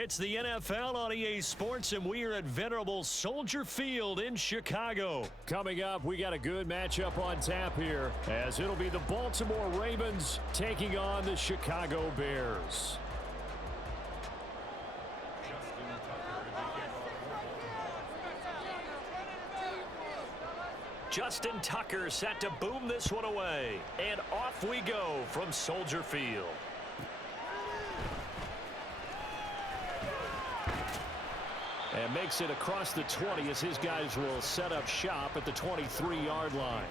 It's the NFL on EA Sports, and we are at venerable Soldier Field in Chicago. Coming up, we got a good matchup on tap here, as it'll be the Baltimore Ravens taking on the Chicago Bears. Justin Tucker set to boom this one away, and off we go from Soldier Field. And makes it across the 20 as his guys will set up shop at the 23-yard line.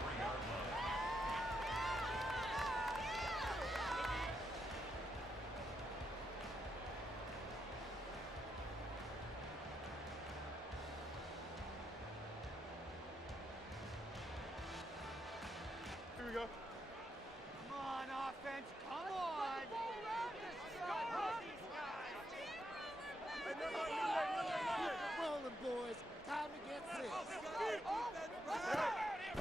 Here we go. Come on, offense. Come on. Rolling, boys. Time to get set.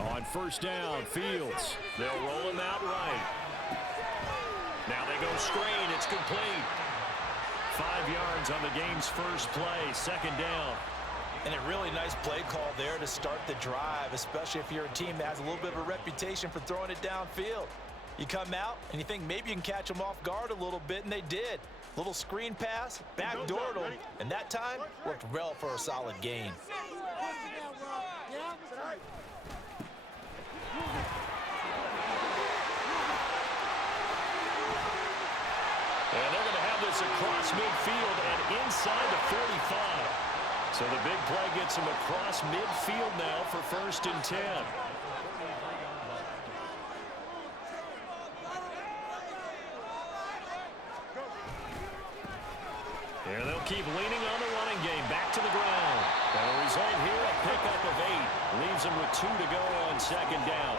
On first down, Fields. They'll roll him out right. Now they go screen. It's complete. 5 yards on the game's first play. Second down. And a really nice play call there to start the drive, especially if you're a team that has a little bit of a reputation for throwing it downfield. You come out and you think maybe you can catch them off guard a little bit, and they did. Little screen pass, backdoored them, and that time worked well for a solid gain. And they're going to have this across midfield and inside the 45. So the big play gets him across midfield now for 1st and 10. And they'll keep leaning on the running game. Back to the ground. And the result here, a pickup of 8. Leaves them with 2 to go on second down.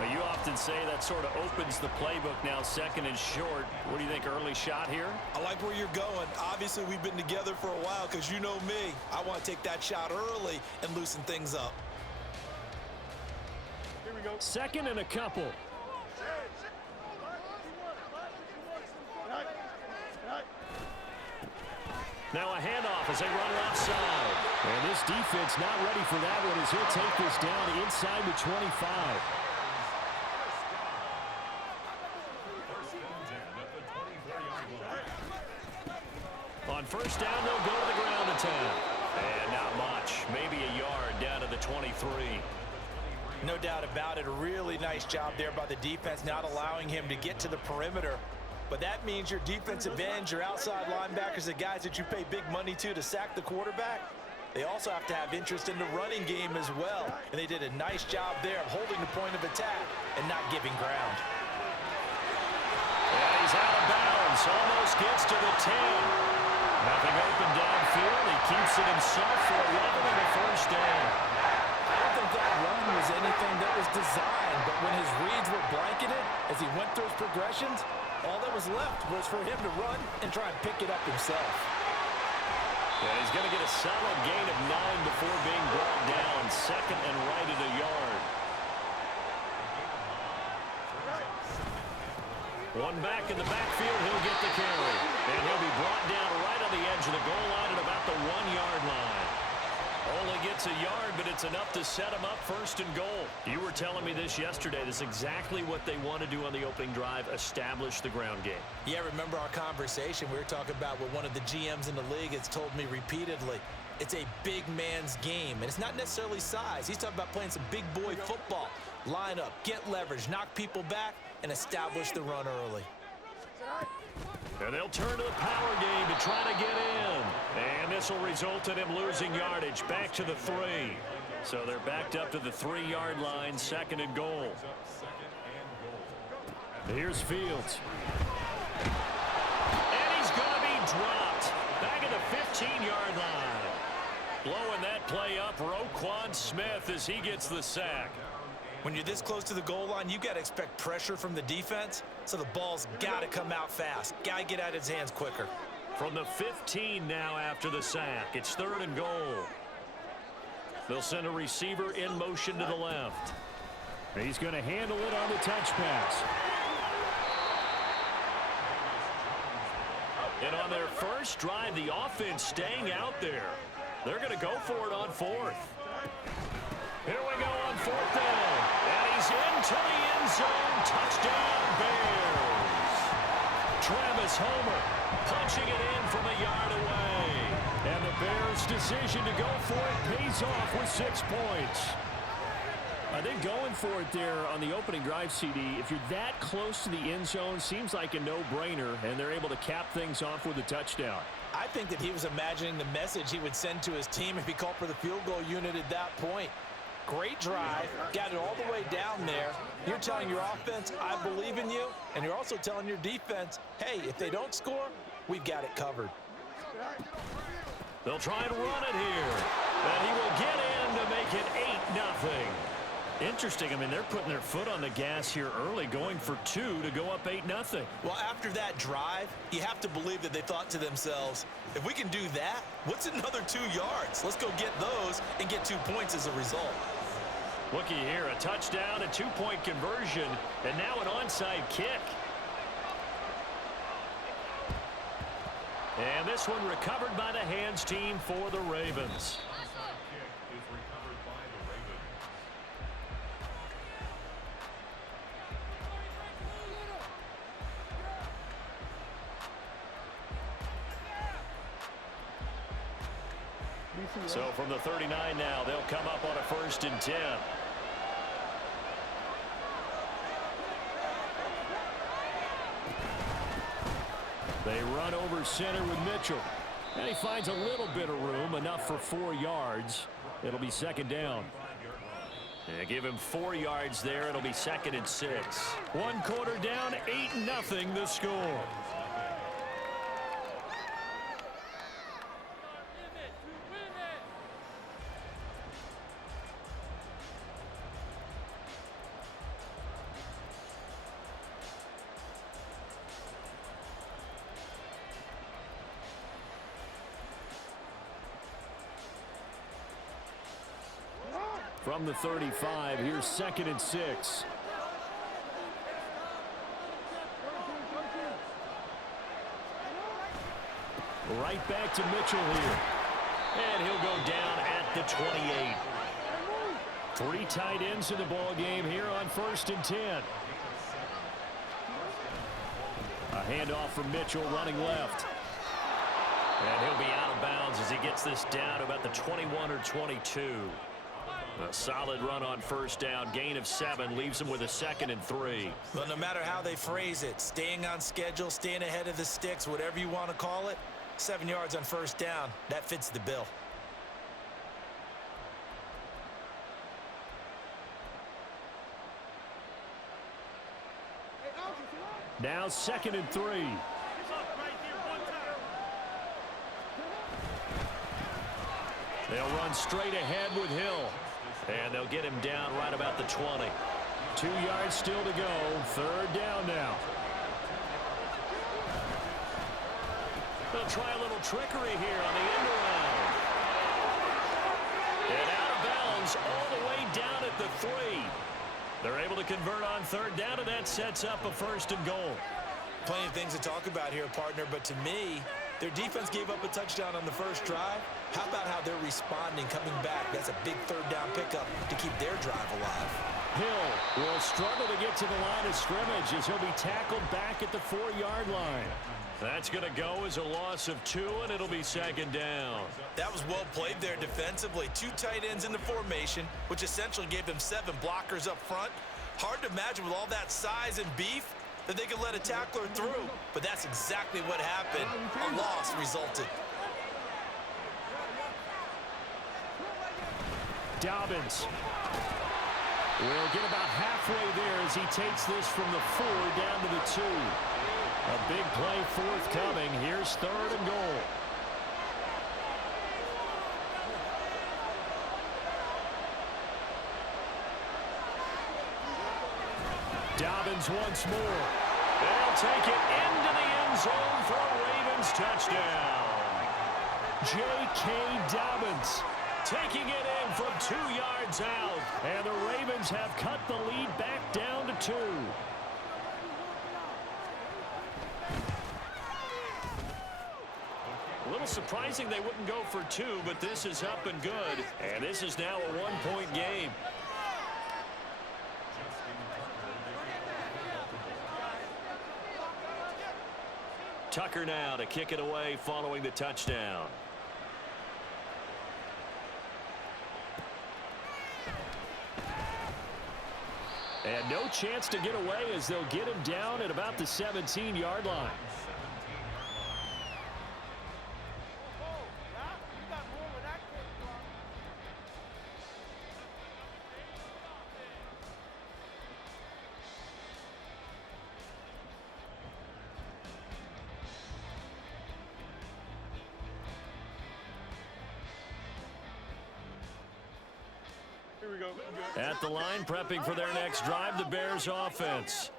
Well, you often say that sort of opens the playbook now, 2nd and short. What do you think, early shot here? I like where you're going. Obviously, we've been together for a while because you know me. I want to take that shot early and loosen things up. Here we go. 2nd and a couple. Now a handoff as they run left side. And this defense not ready for that one as he'll take this down inside the 25. On first down, they'll go to the ground attack. And not much. Maybe a yard down to the 23. No doubt about it. A really nice job there by the defense, not allowing him to get to the perimeter. But that means your defensive ends, your outside linebackers, the guys that you pay big money to sack the quarterback, they also have to have interest in the running game as well. And they did a nice job there of holding the point of attack and not giving ground. And he's out of bounds. Almost gets to the 10. Nothing open downfield. He keeps it himself for 11 and a first down. I don't think that run was anything that was designed, but when his reads were blanketed as he went through his progressions, all that was left was for him to run and try and pick it up himself. And he's going to get a solid gain of 9 before being brought down. 2nd and right at a yard. One back in the backfield, he'll get the carry. And he'll be brought down right on the edge of the goal line at about the 1-yard line. Only gets a yard, but it's enough to set him up 1st and goal. You were telling me this yesterday. This is exactly what they want to do on the opening drive, establish the ground game. Yeah, remember our conversation. We were talking about what one of the GMs in the league has told me repeatedly. It's a big man's game, and it's not necessarily size. He's talking about playing some big boy football. Line up, get leverage, knock people back, and establish the run early. And they'll turn to the power game to try to get in. And this will result in him losing yardage. Back to the 3. So they're backed up to the 3-yard line, 2nd and goal. Here's Fields. And he's going to be dropped. Back at the 15-yard line. Blowing that play up, Roquan Smith as he gets the sack. When you're this close to the goal line, you got to expect pressure from the defense, so the ball's got to come out fast. Got to get out of his hands quicker. From the 15 now after the sack. It's 3rd and goal. They'll send a receiver in motion to the left. He's going to handle it on the touch pass. And on their first drive, the offense staying out there. They're going to go for it on fourth. Here we go on fourth down. And he's into the end zone. Touchdown, Bears. Travis Homer punching it in from a yard away. And the Bears' decision to go for it pays off with 6 points. I think going for it there on the opening drive, CD, if you're that close to the end zone, seems like a no-brainer, and they're able to cap things off with a touchdown. I think that he was imagining the message he would send to his team if he called for the field goal unit at that point. Great drive, got it all the way down there. You're telling your offense, I believe in you, and you're also telling your defense, hey, if they don't score, we've got it covered. They'll try and run it here, and he will get in to make it 8-0. Interesting. I mean, they're putting their foot on the gas here early, going for 2 to go up 8-0. Well, after that drive, you have to believe that they thought to themselves, if we can do that, what's another 2 yards? Let's go get those and get 2 points as a result. Looky here, a touchdown, a 2-point conversion, and now an onside kick. And this one recovered by the hands team for the Ravens. So from the 39 now, they'll come up on a 1st and 10. They run over center with Mitchell. And he finds a little bit of room, enough for 4 yards. It'll be 2nd down. They give him 4 yards there. It'll be 2nd and 6. 1 quarter down, 8-0 the score. From the 35, here's 2nd and 6. Right back to Mitchell here. And he'll go down at the 28. 3 tight ends in the ball game here on 1st and 10. A handoff from Mitchell running left. And he'll be out of bounds as he gets this down to about the 21 or 22. A solid run on 1st down. Gain of 7 leaves him with a 2nd and 3. Well, no matter how they phrase it, staying on schedule, staying ahead of the sticks, whatever you want to call it, 7 yards on 1st down, that fits the bill. Now 2nd and 3. They'll run straight ahead with Hill. And they'll get him down right about the 20. 2 yards still to go. 3rd down now. They'll try a little trickery here on the end around. And out of bounds all the way down at the 3. They're able to convert on 3rd down, and that sets up a 1st and goal. Plenty of things to talk about here, partner, but to me, their defense gave up a touchdown on the 1st drive. How about how they're responding, coming back? That's a big 3rd down pickup to keep their drive alive. Hill will struggle to get to the line of scrimmage as he'll be tackled back at the 4-yard line. That's going to go as a loss of 2, and it'll be 2nd down. That was well played there defensively. 2 tight ends in the formation, which essentially gave them 7 blockers up front. Hard to imagine with all that size and beef that they could let a tackler through, but that's exactly what happened. A loss resulted. Dobbins will get about halfway there as he takes this from the 4 down to the 2. A big play forthcoming. Here's 3rd and goal. Dobbins once more. They'll take it into the end zone for a Ravens touchdown. J.K. Dobbins taking it in from 2 yards out. And the Ravens have cut the lead back down to 2. Well, surprising they wouldn't go for two, but this is up and good. And this is now a one-point game. Tucker now to kick it away following the touchdown. And no chance to get away as they'll get him down at about the 17-yard line. At the line, prepping for their next drive, the Bears offense.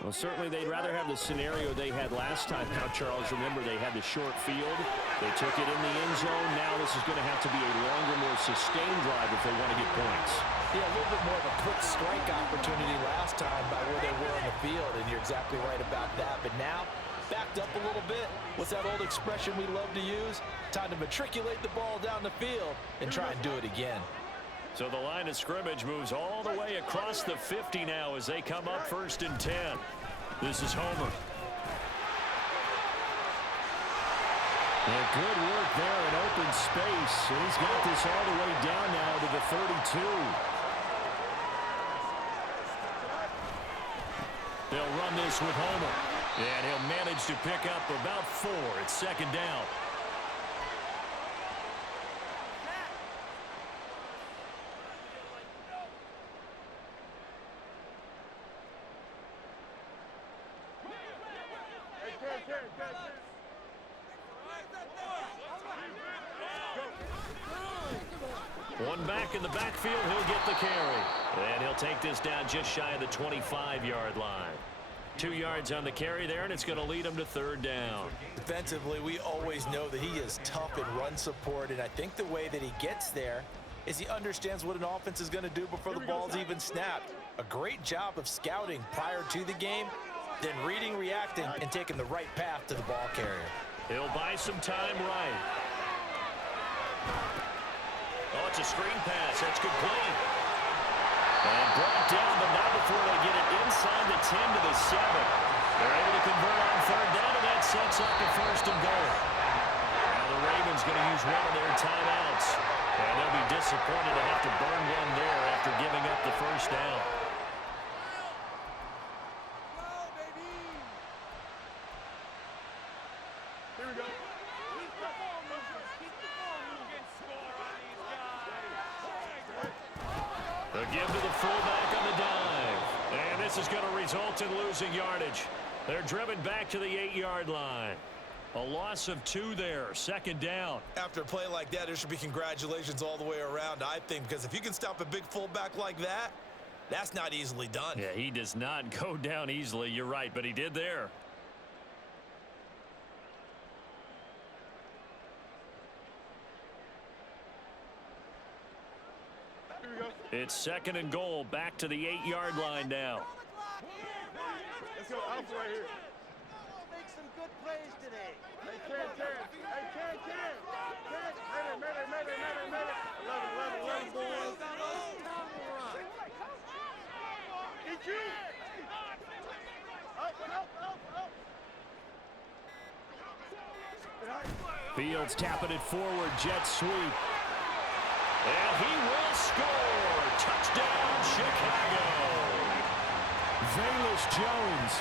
Well, certainly they'd rather have the scenario they had last time. Now, Charles, remember they had the short field. They took it in the end zone. Now this is going to have to be a longer, more sustained drive if they want to get points. Yeah, a little bit more of a quick strike opportunity last time by where they were on the field, and you're exactly right about that. But now, backed up a little bit. What's that old expression we love to use? Time to matriculate the ball down the field and try and do it again. So the line of scrimmage moves all the way across the 50 now as they come up 1st and 10. This is Homer. And good work there in open space. And he's got this all the way down now to the 32. They'll run this with Homer. And he'll manage to pick up about 4. It's 2nd down. One back in the backfield, he'll get the carry. And he'll take this down just shy of the 25-yard line. 2 yards on the carry there, and it's going to lead him to 3rd down. Defensively, we always know that he is tough in run support, and I think the way that he gets there is he understands what an offense is going to do before the ball's even snapped. A great job of scouting prior to the game, then reading, reacting, and taking the right path to the ball carrier. He'll buy some time right. Oh, it's a screen pass. That's complete. And brought down, but not before they get it inside the 10 to the 7. They're able to convert on 3rd down, and that sets up the 1st and goal. Now the Ravens going to use one of their timeouts. And they'll be disappointed to have to burn one there after giving up the 1st down. Here we go. The give to the fullback on the dive. And this is going to result in losing yardage. They're driven back to the 8-yard line. A loss of 2 there, 2nd down. After a play like that, there should be congratulations all the way around, I think, because if you can stop a big fullback like that, that's not easily done. Yeah, he does not go down easily. You're right, but he did there. It's 2nd and goal, back to the 8-yard line now. Let's go Alpha right here. Make some good plays today. Hey, Ken. Hey, Ken. Medic. 11, boys. Eat you. Up. Fields tapping it forward, jet sweep. And he will score. Touchdown, Chicago. Velus Jones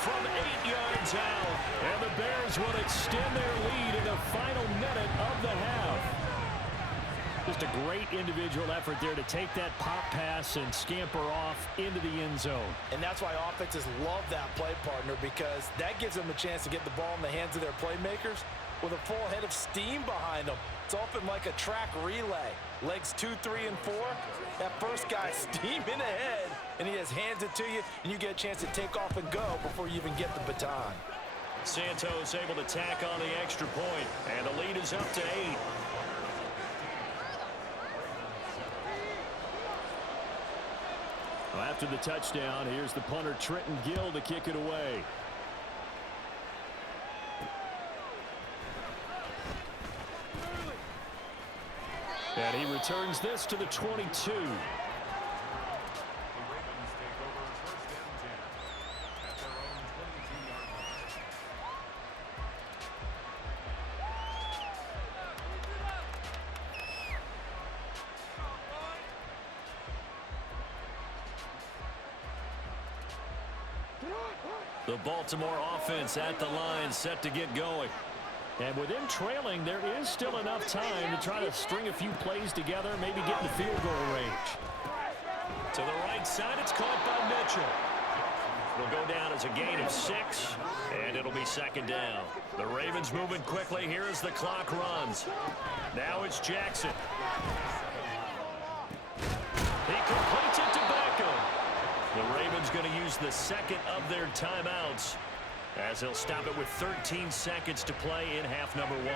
From 8 yards out. And the Bears will extend their lead in the final minute of the half. Just a great individual effort there to take that pop pass and scamper off into the end zone. And that's why offenses love that play partner, because that gives them a chance to get the ball in the hands of their playmakers with a full head of steam behind them. It's often like a track relay. Legs 2, 3, and 4. That first guy steaming ahead, and he just hands it to you, and you get a chance to take off and go before you even get the baton. Santos able to tack on the extra point, and the lead is up to 8. Well, after the touchdown, here's the punter Trenton Gill to kick it away. returns this to the 22. The Baltimore offense at the line, set to get going. And with them trailing, there is still enough time to try to string a few plays together, maybe get in the field goal range. To the right side, it's caught by Mitchell. Will go down as a gain of 6, and it'll be second down. The Ravens moving quickly here as the clock runs. Now it's Jackson. He completes it to Beckham. The Ravens going to use the second of their timeouts as they'll stop it with 13 seconds to play in half number 1.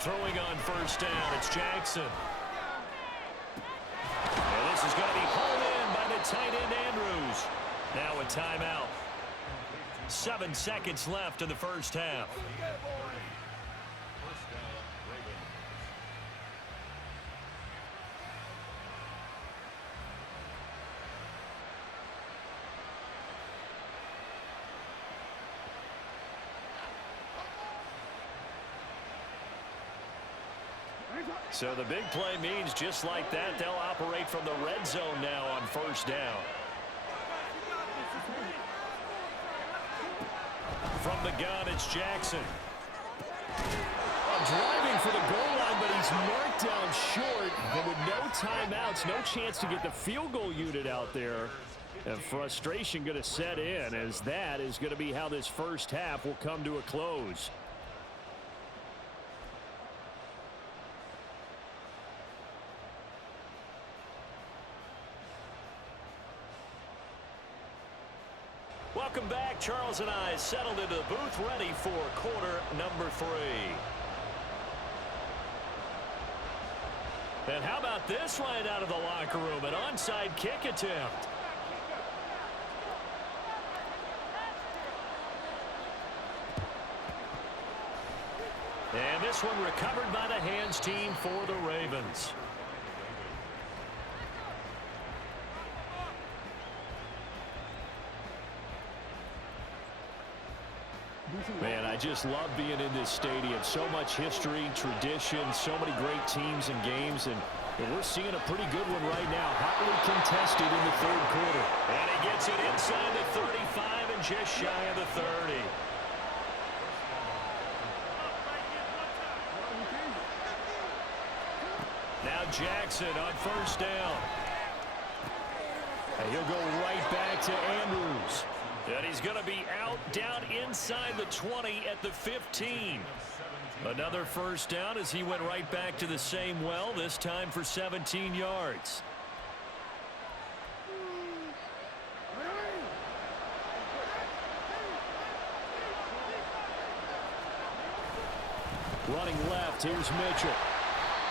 Throwing on first down, it's Jackson. And this is going to be pulled in by the tight end, Andrews. Now a timeout. 7 seconds left in the first half. So the big play means just like that, they'll operate from the red zone now on first down. From the gun, it's Jackson. Driving for the goal line, but he's marked down short. And with no timeouts, no chance to get the field goal unit out there. And frustration going to set in, as that is going to be how this first half will come to a close. Welcome back. Charles and I settled into the booth, ready for quarter number 3. And how about this right out of the locker room? An onside kick attempt. And this one recovered by the hands team for the Ravens. Man, I just love being in this stadium. So much history, tradition, so many great teams and games, and we're seeing a pretty good one right now. Hotly contested in the third quarter. And he gets it inside the 35 and just shy of the 30. Now Jackson on first down. And he'll go right back to Andrews. And he's going to be out down inside the 20 at the 15. Another first down as he went right back to the same well, this time for 17 yards. Running left, here's Mitchell.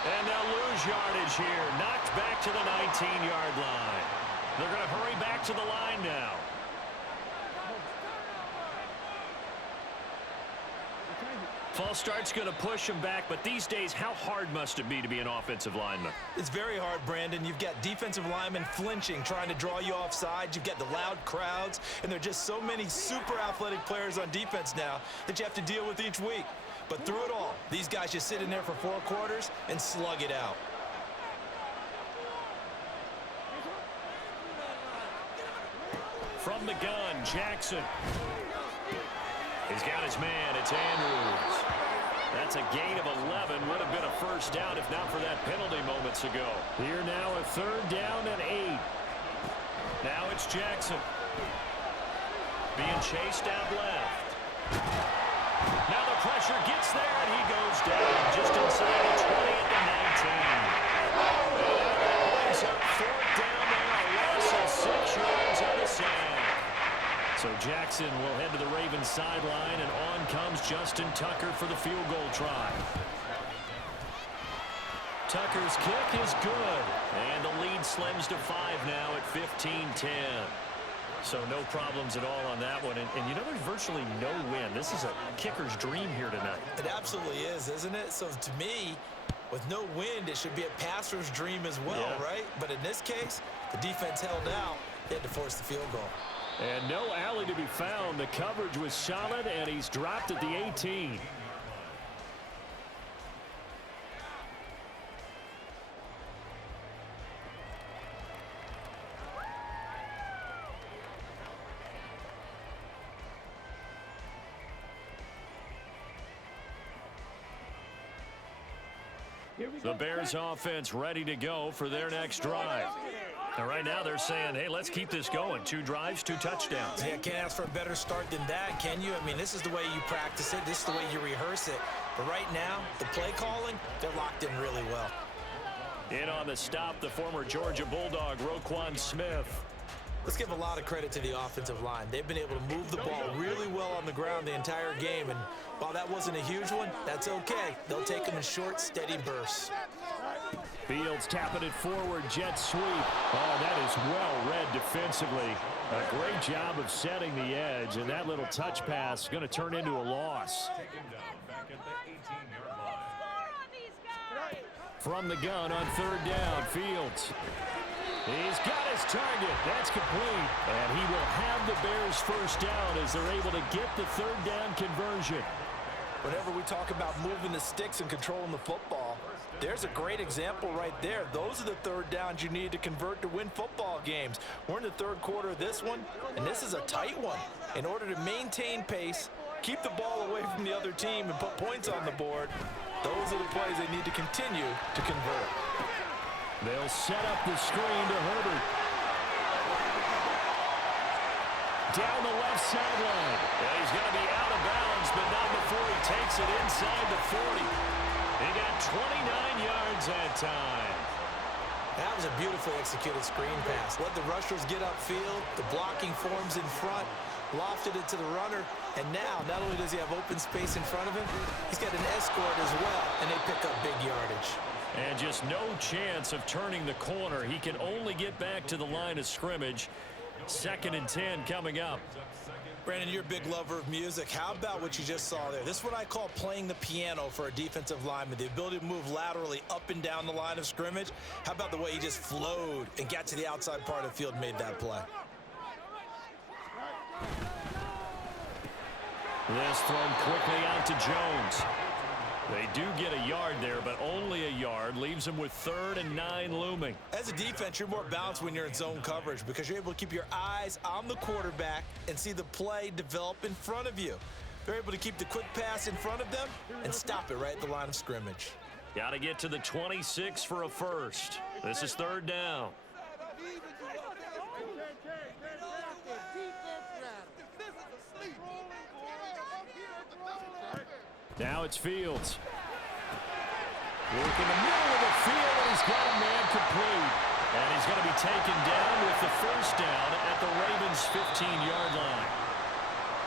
And they'll lose yardage here. Knocked back to the 19-yard line. They're going to hurry back to the line now. False start's going to push him back, but these days, how hard must it be to be an offensive lineman? It's very hard, Brandon. You've got defensive linemen flinching, trying to draw you off sides. You've got the loud crowds, and there are just so many super athletic players on defense now that you have to deal with each week. But through it all, these guys just sit in there for 4 quarters and slug it out. From the gun, Jackson. He's got his man. It's Andrews. That's a gain of 11. Would have been a first down if not for that penalty moments ago. Here now a third down and 8. Now it's Jackson. Being chased out left. Now the pressure gets there, and he goes down just inside the 20 at the 19. And that brings up fourth down there, a loss of 6 yards on the sack. So Jackson will head to the Ravens sideline, and on comes Justin Tucker for the field goal try. Tucker's kick is good, and the lead slims to 5 now at 15-10. So no problems at all on that one. And you know, there's virtually no win. This is a kicker's dream here tonight. It absolutely is, isn't it? So to me, with no wind, it should be a passer's dream as well, right? But in this case, the defense held out. They had to force the field goal. And no alley to be found. The coverage was solid, and he's dropped at the 18. The Bears offense ready to go for their next drive. And right now they're saying, hey, let's keep this going. 2 drives, 2 touchdowns. Yeah, can't ask for a better start than that, can you? I mean, this is the way you practice it. This is the way you rehearse it. But right now, the play calling, they're locked in really well. In on the stop, the former Georgia Bulldog, Roquan Smith. Let's give a lot of credit to the offensive line. They've been able to move the ball really well on the ground the entire game. And while that wasn't a huge one, that's okay. They'll take them in short, steady bursts. Fields tapping it forward, jet sweep. Oh, that is well read defensively. A great job of setting the edge, and that little touch pass is going to turn into a loss. From the gun on 3rd down, Fields. He's got his target. That's complete. And he will have the Bears first down as they're able to get the 3rd down conversion. Whenever we talk about moving the sticks and controlling the football, there's a great example right there. Those are the 3rd downs you need to convert to win football games. We're in the 3rd quarter of this one, and this is a tight one. In order to maintain pace, keep the ball away from the other team, and put points on the board, those are the plays they need to continue to convert. They'll set up the screen to Herbert. Down the left sideline. Yeah, he's going to be out of bounds, but not before he takes it inside the 40. He got 29 yards that time. That was a beautifully executed screen pass. Let the rushers get upfield. The blocking forms in front. Lofted it to the runner. And now, not only does he have open space in front of him, he's got an escort as well, and they pick up big yardage. And just no chance of turning the corner. He can only get back to the line of scrimmage. 2nd and 10 coming up. Brandon, you're a big lover of music. How about what you just saw there? This is what I call playing the piano for a defensive lineman. The ability to move laterally up and down the line of scrimmage. How about the way he just flowed and got to the outside part of the field and made that play? This thrown quickly out to Jones. They do get a yard there, but only a yard. Leaves them with 3rd and 9 looming. As a defense, you're more balanced when you're in zone coverage because you're able to keep your eyes on the quarterback and see the play develop in front of you. They're able to keep the quick pass in front of them and stop it right at the line of scrimmage. Got to get to the 26 for a first. This is 3rd down. Now it's Fields. Work in the middle of the field, and he's got a man complete. And he's going to be taken down with the first down at the Ravens' 15-yard line.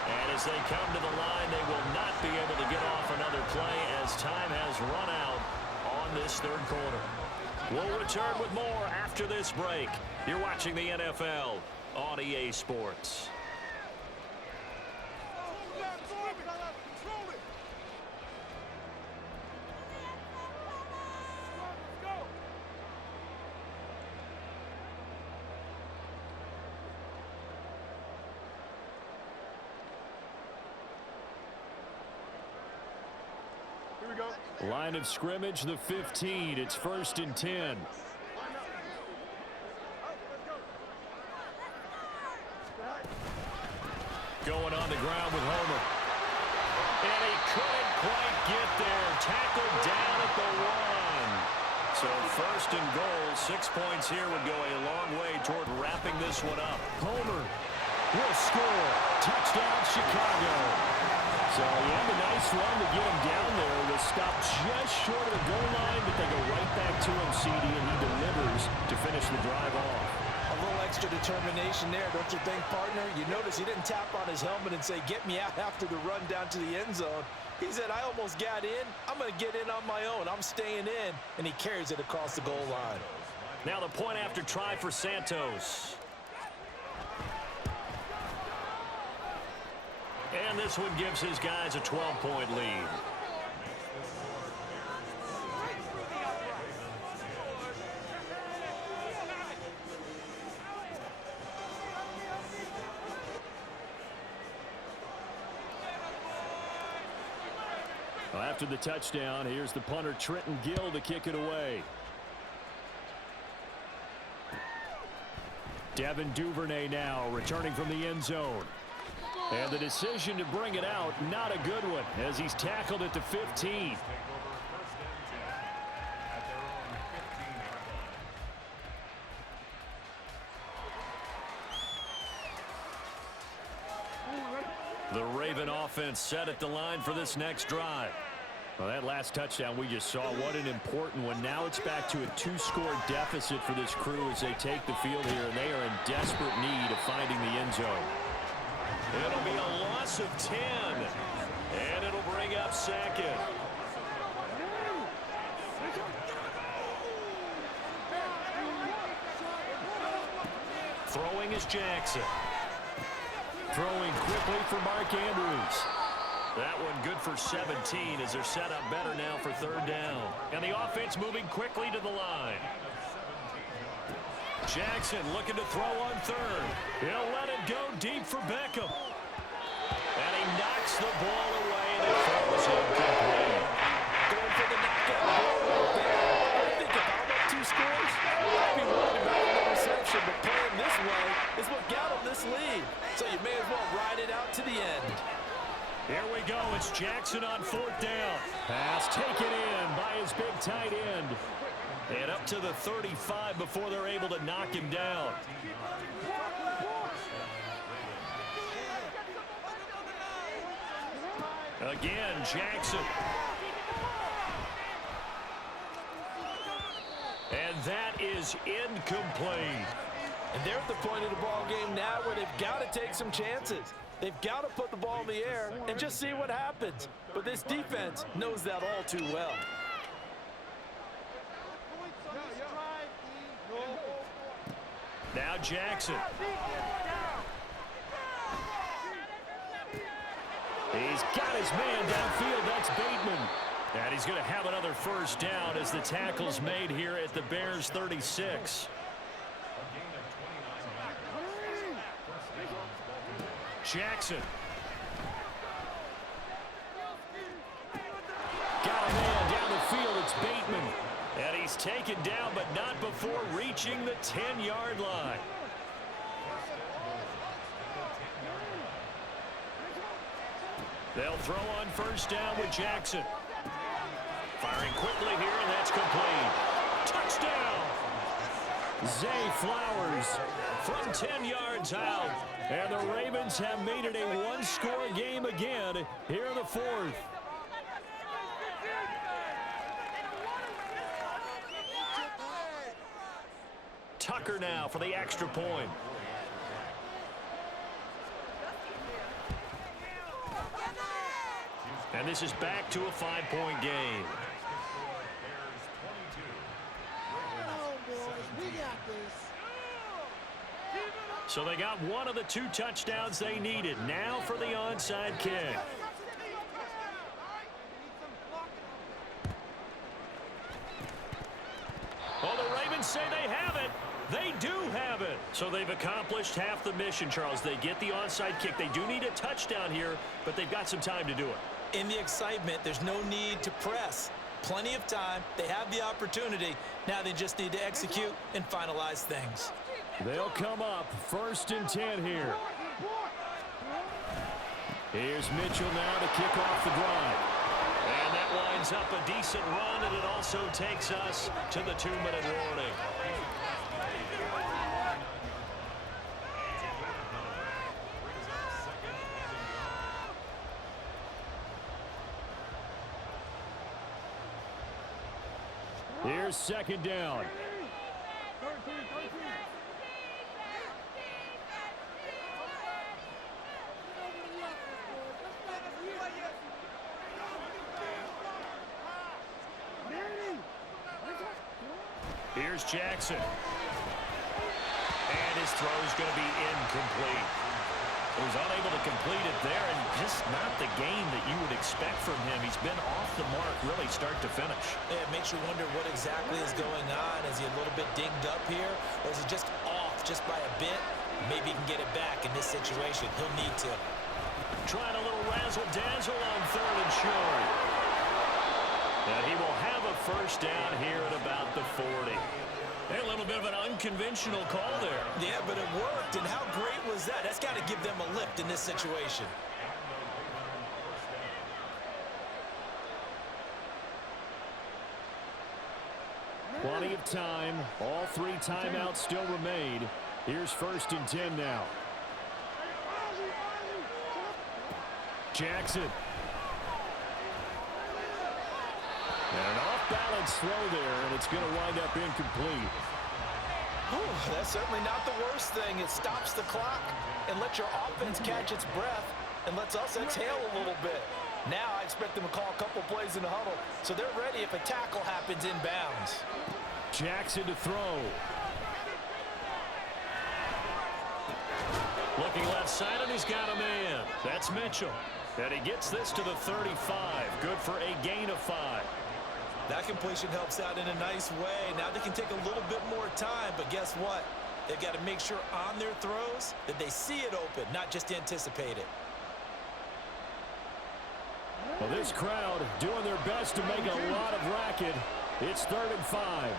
And as they come to the line, they will not be able to get off another play as time has run out on this 3rd quarter. We'll return with more after this break. You're watching the NFL on EA Sports. Line of scrimmage, the 15. It's 1st and 10. Going on the ground with Homer. And he couldn't quite get there. Tackled down at the 1. So 1st and goal. 6 points here would go a long way toward wrapping this one up. Homer will score. Touchdown, Chicago. So, yeah, a nice run to get him down there. Was stopped just short of the goal line, but they go right back to him, CD, and he delivers to finish the drive off. A little extra determination there, don't you think, partner? You notice he didn't tap on his helmet and say, get me out after the run down to the end zone. He said, I almost got in. I'm going to get in on my own. I'm staying in. And he carries it across the goal line. Now the point after try for Santos. And this one gives his guys a 12-point lead. Well, after the touchdown, here's the punter Trenton Gill to kick it away. Devin Duvernay now returning from the end zone. And the decision to bring it out, not a good one, as he's tackled at the 15. The Raven offense set at the line for this next drive. Well, that last touchdown we just saw, what an important one. Now it's back to a 2-score deficit for this crew as they take the field here, and they are in desperate need of finding the end zone. It'll be a loss of 10, and it'll bring up second. Throwing is Jackson. Throwing quickly for Mark Andrews. That one good for 17 as they're set up better now for third down. And the offense moving quickly to the line. Jackson looking to throw on third. He'll let it go deep for Beckham. And he knocks the ball away, and it falls incomplete. Going for the knockout ball right there. I think if I'm up 2 scores, I'd be worried about the reception, but playing this way is what got him this lead. So you may as well ride it out to the end. Here we go. It's Jackson on fourth down. Pass taken in by his big tight end. And up to the 35 before they're able to knock him down. Again, Jackson. And that is incomplete. And they're at the point of the ball game now where they've got to take some chances. They've got to put the ball in the air and just see what happens. But this defense knows that all too well. Now Jackson. He's got his man downfield. That's Bateman. And he's going to have another first down as the tackle's made here at the Bears 36. Jackson. Got a man down the field. It's Bateman. And he's taken down, but not before reaching the 10-yard line. They'll throw on first down with Jackson. Firing quickly here, and that's complete. Touchdown! Zay Flowers From 10 yards out. And the Ravens have made it a one-score game again here in the fourth. Tucker now for the extra point. And this is back to a 5-point game. So they got one of the 2 touchdowns they needed. Now for the onside kick. Well, the Ravens say they have it. They do have it. So they've accomplished half the mission, Charles. They get the onside kick. They do need a touchdown here, but they've got some time to do it. In the excitement, there's no need to press. Plenty of time. They have the opportunity. Now they just need to execute and finalize things. They'll come up 1st and 10 here. Here's Mitchell now to kick off the drive. And that lines up a decent run, and it also takes us to the 2-minute warning. Here's second down. Here's Jackson. And his throw is going to be incomplete. He was unable to complete it there, and just not the game that you would expect from him. He's been off the mark really start to finish. Yeah, it makes you wonder what exactly is going on. Is he a little bit dinged up here, or is he just off just by a bit? Maybe he can get it back in this situation. He'll need to. Trying a little razzle-dazzle on third and short. And he will have a first down here at about the 40. A little bit of an unconventional call there. Yeah, but it worked, and how great was that? That's got to give them a lift in this situation. Plenty of time. All 3 timeouts still remain. Here's first and 10 now. Jackson. And an off-balance throw there, and it's going to wind up incomplete. Whew, that's certainly not the worst thing. It stops the clock and lets your offense catch its breath and lets us exhale a little bit. Now I expect them to call a couple plays in the huddle, so they're ready if a tackle happens inbounds. Jackson to throw. Looking left side, and he's got a man. That's Mitchell. And he gets this to the 35. Good for a gain of 5. That completion helps out in a nice way. Now they can take a little bit more time, but guess what? They've got to make sure on their throws that they see it open, not just anticipate it. Well, this crowd doing their best to make a lot of racket. It's 3rd and 5.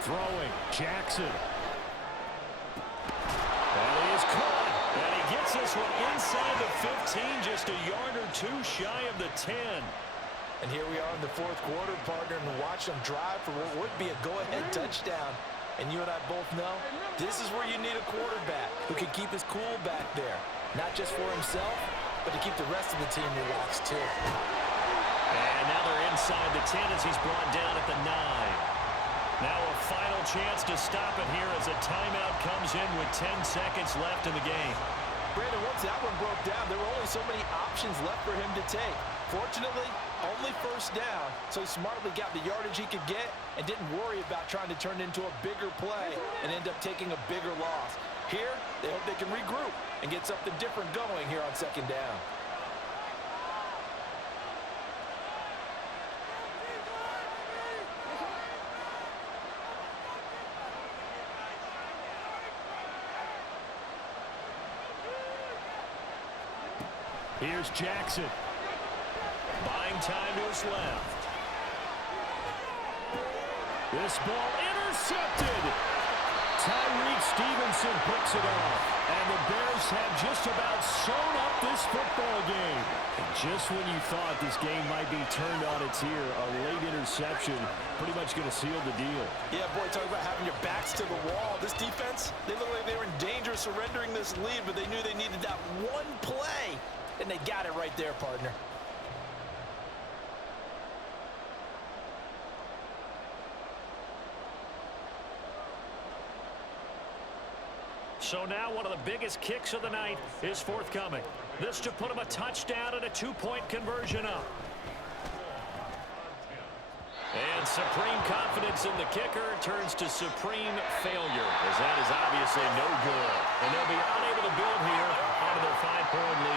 Throwing, Jackson. And he is caught. And he gets this one inside the 15, just a yard or 2 shy of the 10. And here we are in the 4th quarter, partner, and watch them drive for what would be a go-ahead touchdown. And you and I both know this is where you need a quarterback who can keep his cool back there. Not just for himself, but to keep the rest of the team relaxed too. And now they're inside the 10 as he's brought down at the 9. Now a final chance to stop it here as a timeout comes in with 10 seconds left in the game. Brandon, once that one broke down, there were only so many options left for him to take. Fortunately, only first down, so he smartly got the yardage he could get and didn't worry about trying to turn it into a bigger play and end up taking a bigger loss. Here, they hope they can regroup and get something different going here on 2nd down. Here's Jackson. Buying time to his left. This ball intercepted. Tyreek Stevenson picks it off. And the Bears have just about sewn up this football game. And just when you thought this game might be turned on its ear, a late interception pretty much going to seal the deal. Yeah, boy, talk about having your backs to the wall. This defense, they looked like they were in danger of surrendering this lead, but they knew they needed that one play. And they got it right there, partner. So now one of the biggest kicks of the night is forthcoming. This to put him a touchdown and a 2-point conversion up. And supreme confidence in the kicker turns to supreme failure, as that is obviously no good. And they'll be unable to build here out of their 5-point lead.